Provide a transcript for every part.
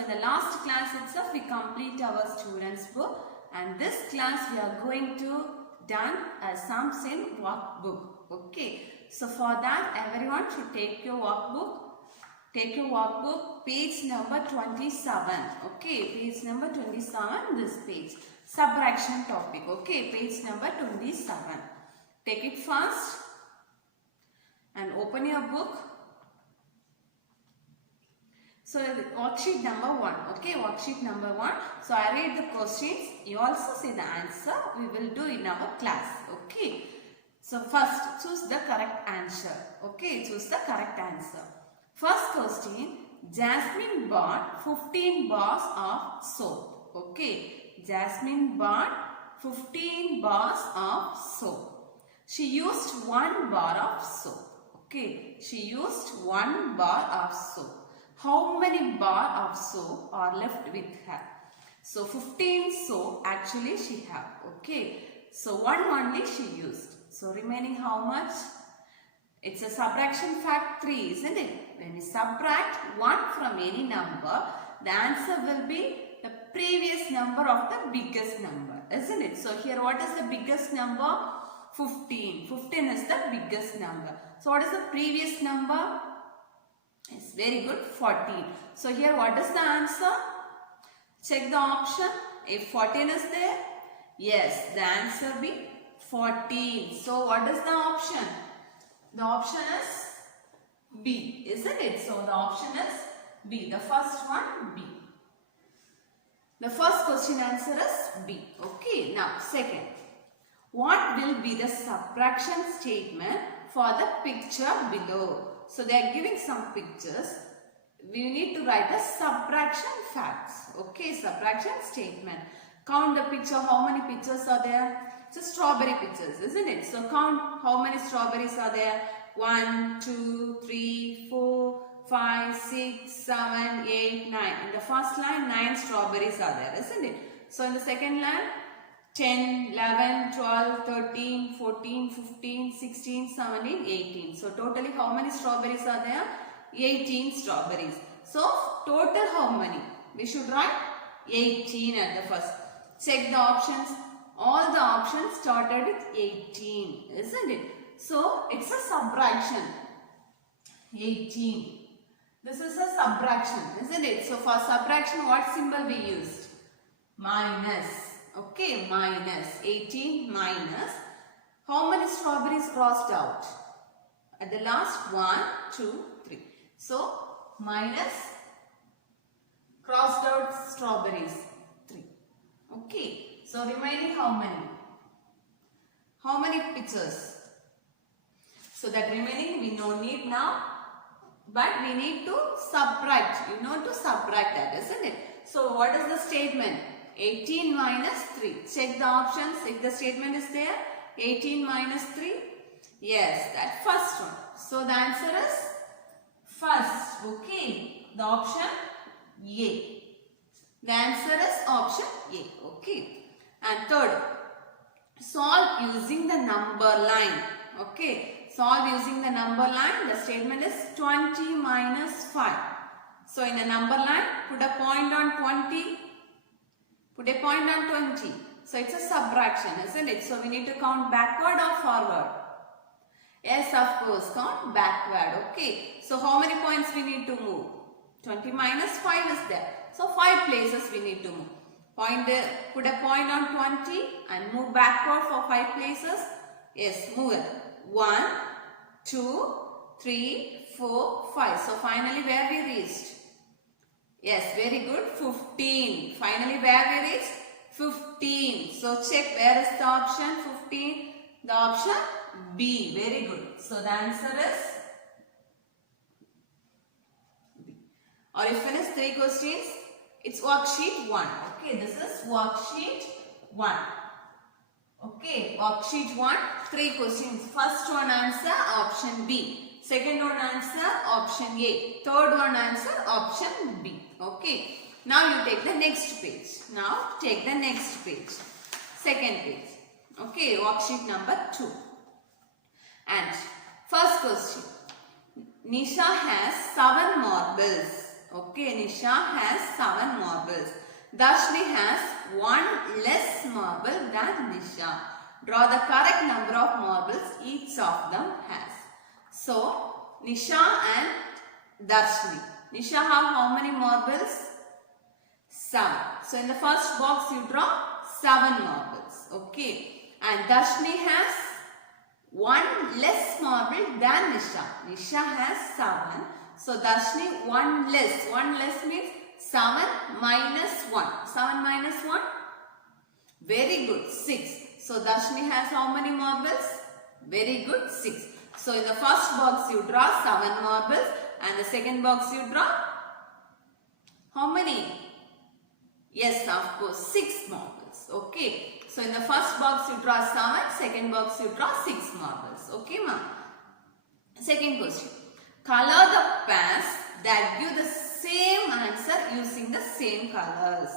in the last class itself we complete our students book, and this class we are going to done sums in workbook. Okay, so for that everyone should take your workbook. Take your workbook, page number 27. Okay, page number 27, this page. Subtraction topic. Okay, page number 27. Take it fast and open your book. So worksheet number 1. Okay, worksheet number 1. So I read the questions. You also see the answer. We will do in our class. Okay. So first choose the correct answer. Okay, choose the correct answer. First question, Jasmine bought 15 bars of soap. Okay, Jasmine bought 15 bars of soap. She used 1 bar of soap. Okay, she used 1 bar of soap. How many bar of soap are left with her? So 15 soap actually she have. Okay, so 1 only she used. So remaining how much? It's a subtraction fact 3, isn't it? When we subtract 1 from any number, the answer will be the previous number of the biggest number, isn't it? So here what is the biggest number? 15. 15 is the biggest number. So what is the previous number? It's very good, 14. So here what is the answer? Check the option. If 14 is there, yes, the answer be 14. So what is the option? The option is B, isn't it? So the option is B. The first one, B. The first question answer is B. Okay, now second. What will be the subtraction statement for the picture below? So they are giving some pictures. We need to write the subtraction facts. Okay, subtraction statement. Count the picture. How many pictures are there? It's strawberry pictures, isn't it? So count how many strawberries are there. 1, 2, 3, 4, 5, 6, 7, 8, 9. In the first line, 9 strawberries are there, isn't it? So in the second line, 10, 11, 12, 13, 14, 15, 16, 17, 18. So totally how many strawberries are there? 18 strawberries. So total how many? We should write 18 at the first. Check the options. All the options started with 18, isn't it? So it's a subtraction. 18. This is a subtraction, isn't it? So for subtraction, what symbol we used? Minus. Okay, minus. 18 minus. How many strawberries crossed out? At the last, 1, 2, 3. So minus crossed out strawberries, 3. Okay. So remaining how many? How many pictures? So that remaining we no need now, but we need to subtract. You know to subtract that, isn't it? So what is the statement? 18 minus 3. Check the options if the statement is there. 18 minus 3. Yes, that first one. So the answer is first. Okay. The option A. The answer is option A. Okay. And third, solve using the number line. Okay, solve using the number line. The statement is 20 minus 5. So in a number line, put a point on 20. Put a point on 20. So it's a subtraction, isn't it? So we need to count backward or forward? Yes, of course, count backward. Okay, so how many points we need to move? 20 minus 5 is there. So 5 places we need to move. Put a point on 20 and move backward for 5 places. Yes, move it. 1, 2, 3, 4, 5. So finally where we reached? Yes, very good. 15. Finally where we reached? 15. So check where is the option 15? The option B. Very good. So the answer is B. Or you finish 3 questions. It's worksheet 1. Okay, this is worksheet 1. Okay, worksheet 1, 3 questions. First one answer option B. Second one answer option A. Third one answer option B. Okay. Now you take the next page. Now take the next page. Second page. Okay, worksheet number 2. And first question. Nisha has 7 marbles. Okay, Nisha has 7 marbles. Darshni has 1 less marble than Nisha. Draw the correct number of marbles each of them has. So, Nisha and Darshni. Nisha have how many marbles? 7. So, in the first box you draw 7 marbles. Okay. And Darshni has 1 less marble than Nisha. Nisha has 7. So, Darshni 1 less. 1 less means 7 minus 1. 7 minus 1? Very good. 6. So, Darshni has how many marbles? Very good. 6. So, in the first box you draw 7 marbles and the second box you draw how many? Yes, of course, 6 marbles. Okay. So, in the first box you draw 7, second box you draw 6 marbles. Okay, ma? Second question. Color the pairs that give the same answer using the same colors.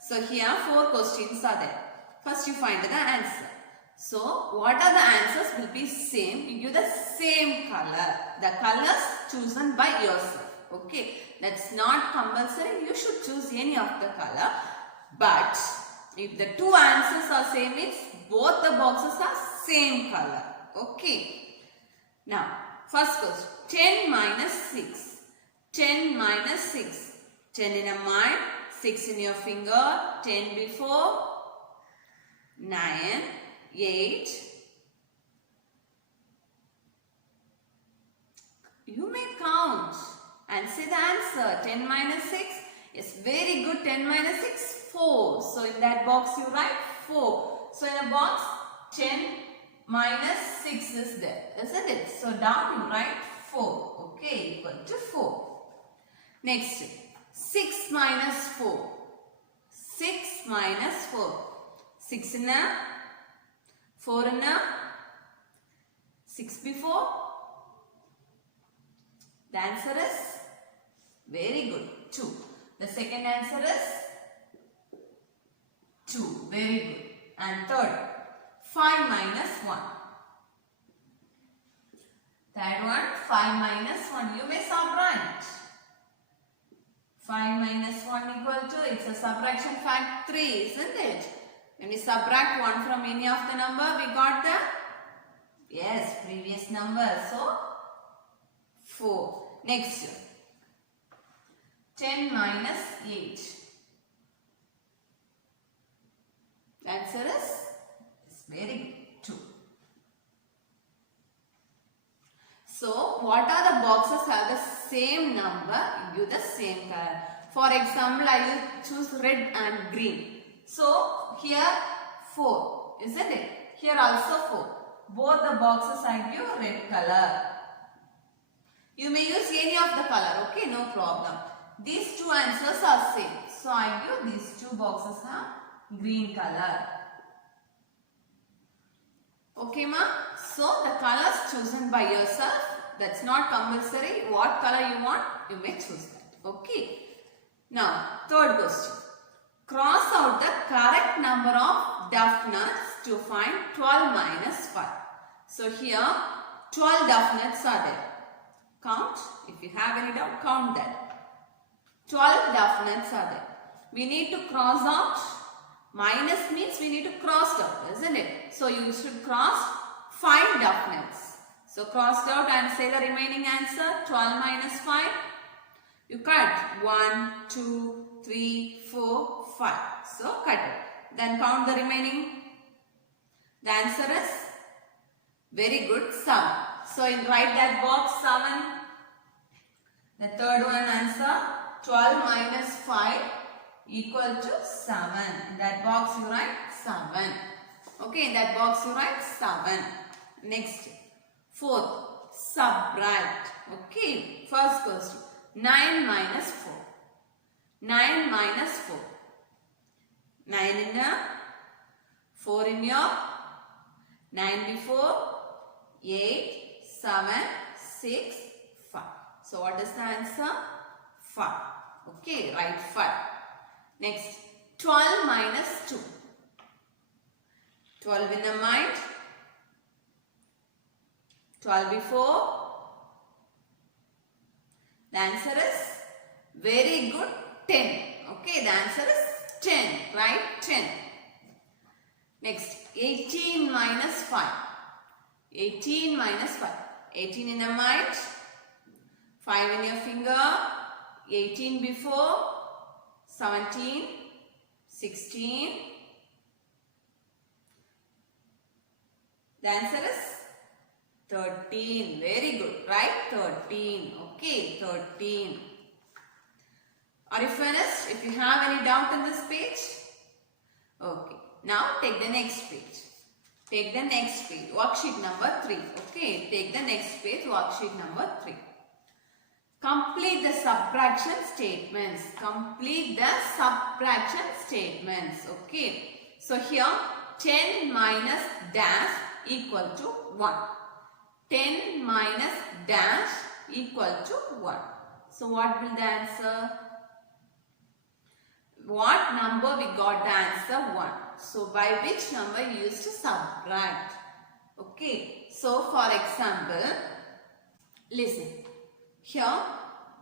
So, here 4 questions are there. First, you find the answer. So, what are the answers will be same? You give the same color. The colors chosen by yourself. Okay. That's not compulsory. You should choose any of the color. But, if the 2 answers are same, means both the boxes are same color. Okay. Now, first question. 10 minus 6. 10 minus 6. 10 in a mind. 6 in your finger. 10 before. 9. 8. You may count and say the answer. 10 minus 6. Yes, very good. 10 minus 6. 4. So, in that box you write 4. So, in a box 10 minus 6 is there. Isn't it? So, down you write 4. Okay, equal to 4. Next, 6 minus 4. 6 minus 4. 6 in a, 4 in a, 6 before. The answer is very good, 2. The second answer is 2. Very good. And third, 5 minus 1. Third one, 5 minus 1. You may subtract. 5 minus 1 equal to, it's a subtraction fact 3, isn't it? When we subtract 1 from any of the number, we got the, yes, previous number. So, 4. Next, 10 minus 8. The answer is very good, 2. So, what are the boxes have the same number, give the same color. For example, I will choose red and green. So, here 4, isn't it? Here also 4. Both the boxes I give red color. You may use any of the color, okay, no problem. These 2 answers are same. So, I give these 2 boxes have green color. Okay, ma? So, the colors chosen by yourself, that's not compulsory. What color you want, you may choose that. Okay. Now, third question. Cross out the correct number of duff nuts to find 12 minus 5. So, here 12 duff nuts are there. Count. If you have any doubt, count that. 12 duff nuts are there. We need to cross out. Minus means we need to cross out, isn't it? So, you should cross 5 duff nuts. So, cross out and say the remaining answer. 12 minus 5. You cut 1, 2, 3, 4, 5. So, cut it. Then count the remaining. The answer is very good, 7. So, in write that box 7. The third one answer 12 minus 5 equal to 7. In that box you write 7. Okay, in that box you write 7. Next, fourth, subtract. Okay, first question. 9 minus 4. 9 minus 4. 9 in your, 4 in your, 9 before, 8, 7, 6, 5. So, what is the answer? 5. Okay, write 5. Next, 12 minus 2. 12 in the mind. 12 before. The answer is Very good. 10. Okay, the answer is 10. Right? 10. Next, 18 minus 5. 18 minus 5. 18 in the mind. 5 in your finger. 18 before. 17. 16. The answer is 13. Very good. Right? 13. Okay, 13. Are you finished? If you have any doubt in this page? Okay. Now take the next page. Take the next page. Worksheet number 3. Okay. Take the next page. Worksheet number 3. Complete the subtraction statements. Complete the subtraction statements. Okay. So here 10 minus dash equal to 1. 10 minus dash equal to 1. So what will the answer? What number we got the answer? 1. So by which number you used to subtract? Okay. So for example, listen. Here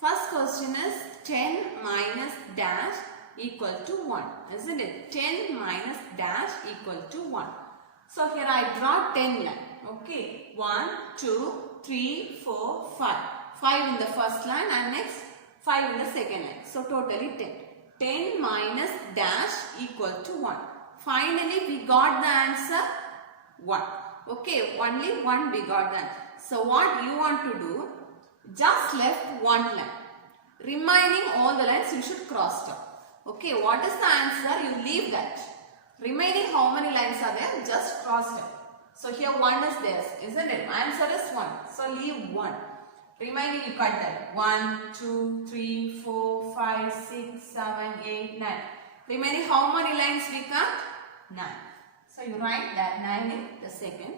first question is 10 minus dash equal to 1. Isn't it? 10 minus dash equal to 1. So here I draw 10 line. Okay. 1, 2, 3, 4, 5. 5 in the first line and next 5 in the second line. So totally 10. 10 minus dash equal to 1. Finally, we got the answer 1. Okay, only 1 we got that. So what you want to do? Just left one line. Remaining all the lines you should cross out. Okay, what is the answer? You leave that. Remaining how many lines are there? Just cross out. So here 1 is there, isn't it? Answer is 1. So leave 1. Remaining you cut that. 1, 2, 3, 4, 5, 6, 7, 8, 9. Remaining how many lines we cut? 9. So you write that 9 in the second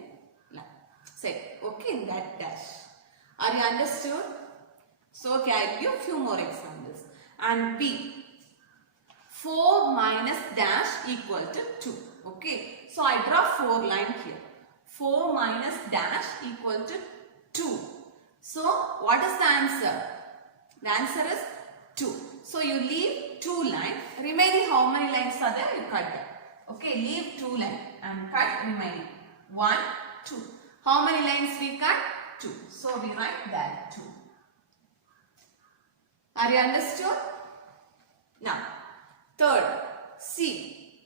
line. Okay, in that dash. Are you understood? So okay, I'll give a few more examples. And B. 4 minus dash equal to 2. Okay. So I draw 4 line here. 4 minus dash equal to 2. So, what is the answer? The answer is 2. So, you leave 2 lines. Remaining how many lines are there? You cut them. Okay, leave 2 lines and cut remaining. 1, 2. How many lines we cut? 2. So, we write that 2. Are you understood? Now, third, C.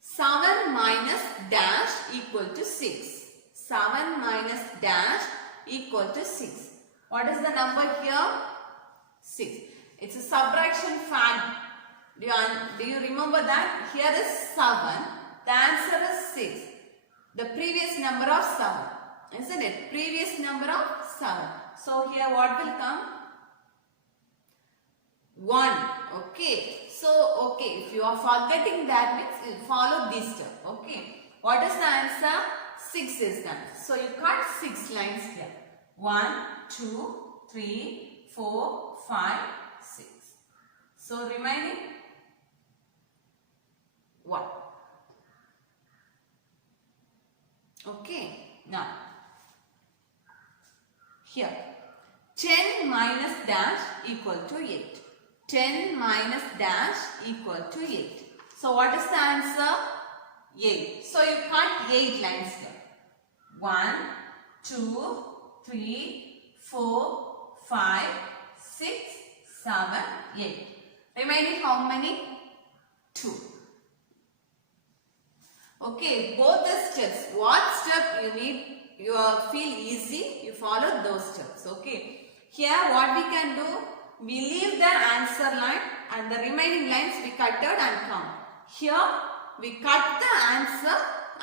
7 minus dash equal to 6. 7 minus dash equal to 6. What is the number here? 6. It's a subtraction fact. Do you remember that? Here is 7. The answer is 6. The previous number of 7. Isn't it? Previous number of 7. So here what will come? 1. Okay. So, okay. If you are forgetting that means you follow this step. Okay. What is the answer? 6 is done. So, you cut 6 lines here. 1, 2, 3, 4, 5, 6. So, remaining 1. Okay. Now, here 10 minus dash equal to 8. 10 minus dash equal to 8. So, what is the answer? 8. So, you cut 8 lines here. 1, 2, 3, 4, 5, 6, 7, 8. Remaining how many? 2. Okay, both the steps. What step you need, you feel easy, you follow those steps. Okay. Here what we can do, we leave the answer line and the remaining lines we cut out and count. Here we cut the answer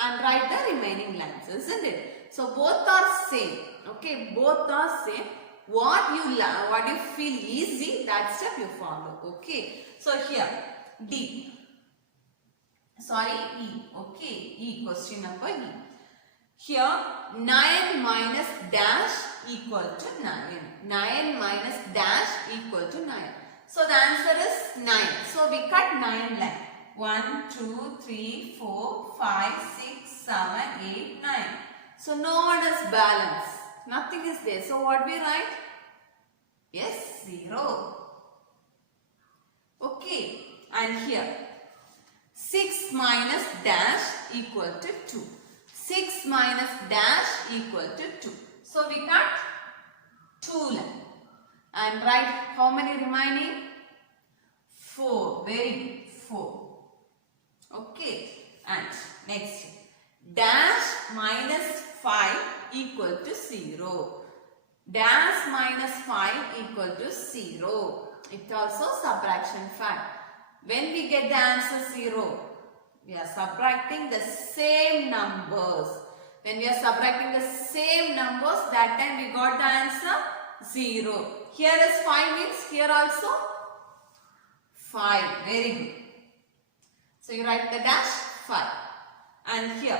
and write the remaining lines, isn't it? So both are same. Okay, both are same. What you feel easy, that step you follow. Okay. So here D. Sorry, E. Okay, E, question number E. Here 9 minus dash equal to 9. 9 minus dash equal to 9. So the answer is 9. So we cut 9 lines. 1, 2, 3, 4, 5, 6, 7, 8, 9. So no one is balanced. Nothing is there. So what we write? Yes, 0. And here 6 minus dash equal to 2. 6 minus dash equal to 2. So we got 2 left. And write how many remaining? 4. Very good. 4. Okay. And next. Dash minus 5 equal to 0. Dash minus 5 equal to 0. It also subtraction fact. When we get the answer 0, we are subtracting the same numbers. When we are subtracting the same numbers, that time we got the answer 0. Here is 5 means here also 5. Very good. So you write the dash 5. And here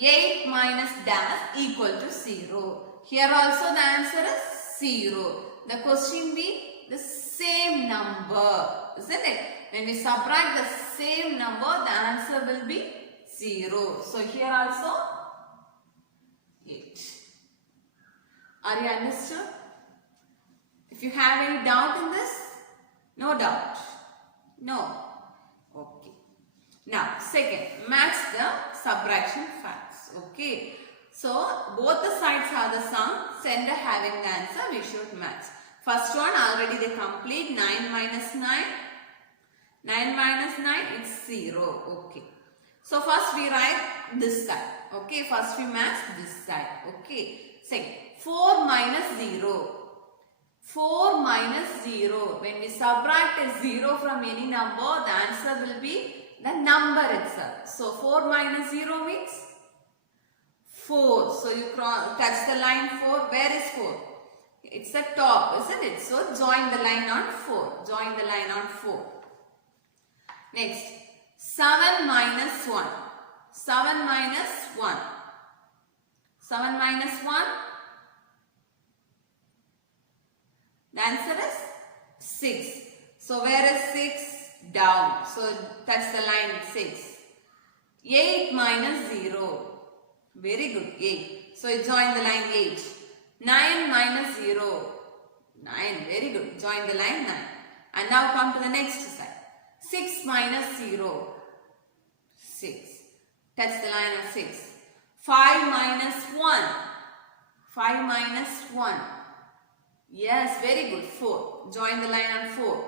8 minus dash equal to 0. Here also the answer is 0. The question be the same number, isn't it? When we subtract the same number, the answer will be 0. So here also 8. Are you understood? If you have any doubt in this, no doubt. No. Okay. Now, second, match the subtraction facts. Okay. So, both the sides are the sum, sender having the answer, we should match. First one, already they complete, 9 minus 9. 9 minus 9, it's 0. Okay. So, first we write this side. Okay. First we match this side. Okay. Second, 4 minus 0. 4 minus 0. When we subtract a 0 from any number, the answer will be the number itself. So, 4 minus 0 means 4. So, you touch the line 4. Where is 4? It's the top, isn't it? So, join the line on 4. Join the line on 4. Next, 7 minus 1. 7 minus 1. 7 minus 1. The answer is 6. So, where is 6? Down. So, touch the line 6. 8 minus 0. Very good. 8. So, you join the line 8. 9 minus 0. 9. Very good. Join the line 9. And now come to the next side. 6 minus 0. 6. Touch the line of 6. 5 minus 1. 5 minus 1. Yes, very good. 4. Join the line on 4.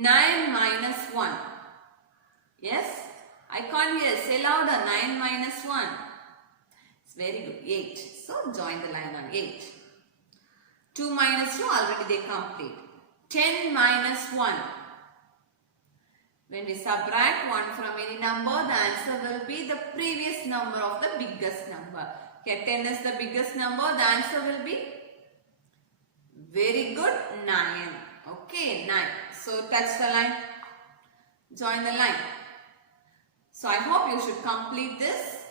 9 minus 1. Yes? I can't hear. Say louder. 9 minus 1. It's very good. 8. So, join the line on 8. 2 minus 2, already they complete. 10 minus 1. When we subtract 1 from any number, the answer will be the previous number of the biggest number. Here 10 is the biggest number. The answer will be very good 9. Okay, 9. So, touch the line. Join the line. So, I hope you should complete this.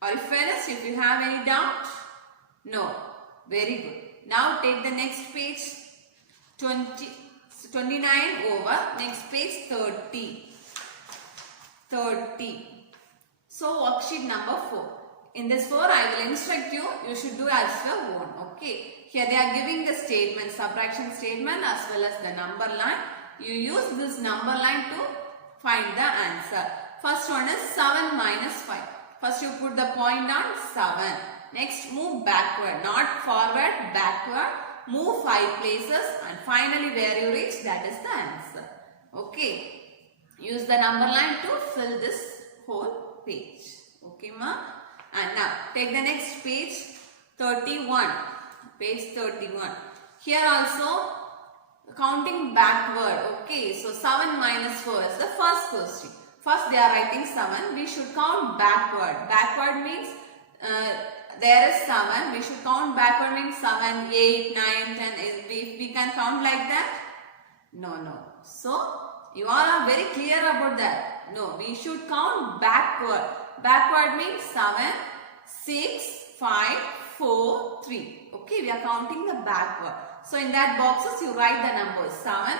Are you finished? If you have any doubt? No. Very good. Now, take the next page. 29 over. Next page 30. 30. So, worksheet number 4. In this 4, I will instruct you. You should do as your own. Okay. Here they are giving the statement, subtraction statement as well as the number line. You use this number line to find the answer. First one is 7 minus 5. First you put the point on 7. Next move backward, not forward, backward. Move 5 places and finally where you reach, that is the answer. Okay. Use the number line to fill this whole page. Okay ma? And now take the next page 31. Page 31. Here also counting backward. Okay. So 7 minus 4 is the first question. First they are writing 7. We should count backward. Backward means there is 7. We should count backward means 7, 8, 9, 10. If we can count like that? No, no. So you all are very clear about that. No, we should count backward. Backward means 7, 6, 5, 4, 3. Okay, we are counting the backward. So in that boxes you write the numbers 7,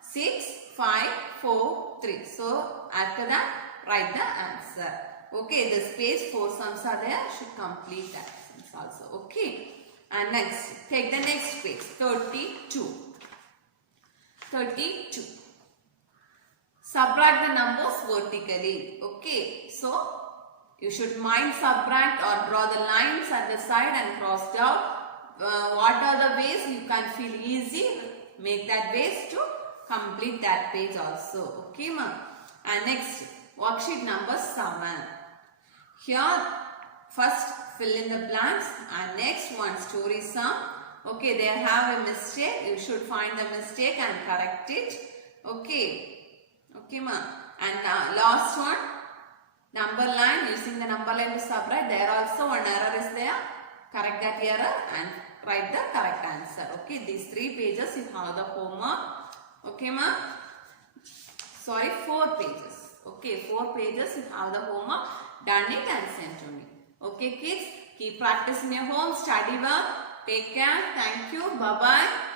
6, 5, 4, 3. So after that write the answer. Okay, this page 4 sums are there. Should complete that sums also. Okay. And next, take the next page 32. 32. Subtract the numbers vertically. Okay, so you should mind subtract or draw the lines at the side and cross out. What are the ways you can feel easy? Make that ways to complete that page also. Okay, ma. And next, worksheet number 7. Here, first fill in the blanks and next one story sum. Okay, they have a mistake. You should find the mistake and correct it. Okay. Okay, ma. And last one, number line. Using the number line to subtract. There also one error is there. Correct that error and write the correct answer. Okay, these 3 pages you have the homework. Okay, ma. Sorry, 4 pages. Okay, 4 pages you have the homework. Done it and sent to me. Okay, kids. Keep practicing your home. Study well. Take care. Thank you. Bye-bye.